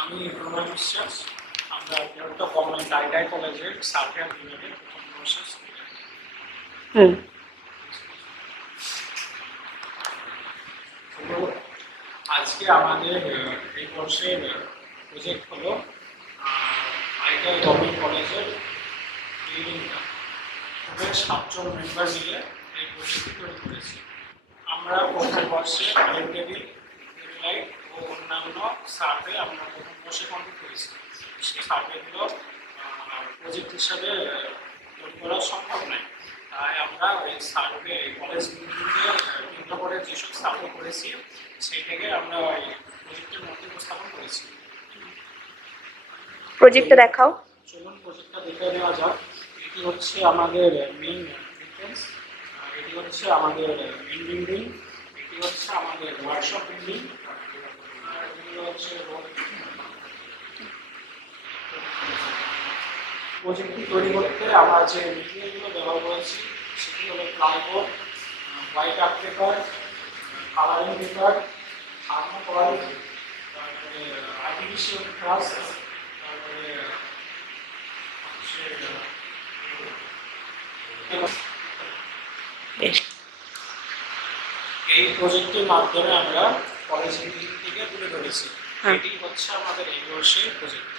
আমি রোমান বিশ্বাস। আমরা যেহেতু গভর্নমেন্ট কলেজের সার্ভে বিভাগের প্রফেসর হুম। আজকে আমাদের এই বর্ষের প্রজেক্ট হলো আইটিআই গভর্নমেন্ট কলেজের বিল্ডিংটা ওদের সাতজন মেম্বার মিলে এই প্রজেক্টটি তৈরি করেছি। আমরা প্রথম বর্ষে টেবিল লাইট ও অন্যান্য সার্ভে আমরা প্রথম বর্ষে কমপ্লিট করেছি। সেই সার্ভেগুলো প্রজেক্ট হিসাবে তৈরি করা সম্ভব নয়। তাই আমরা ওই সার্ভে কলেজ বিভিন্ন করে যেসব সার্ভে করেছি সেই থেকে আমরা ওই প্রজেক্টের মধ্যে উপস্থাপন করেছি। প্রজেক্টটা দেখাও। চলুন প্রজেক্টটা দেখে নেওয়া যাক। এটি হচ্ছে আমাদের মেইন এন্ট্রেন্স এটি হচ্ছে আমাদের মেইন বিল্ডিং এটি হচ্ছে আমাদের ওয়ার্কশপ বিল্ডিং। প্রজেক্টটি তৈরি করতে আমরা যে মেটেরিয়ালগুলো ব্যবহার করেছি, সেটি হলো plyboard white art paper colouring paper thermocol তারপরে আর্টিফিশিয়াল গ্লাস তারপরে হচ্ছে বেশ এই প্রজেক্টের মাধ্যমে আমরা কলেজ থেকে তুলে ধরেছি। হ্যাঁ। এটি হচ্ছে আমাদের এই বর্ষের প্রজেক্ট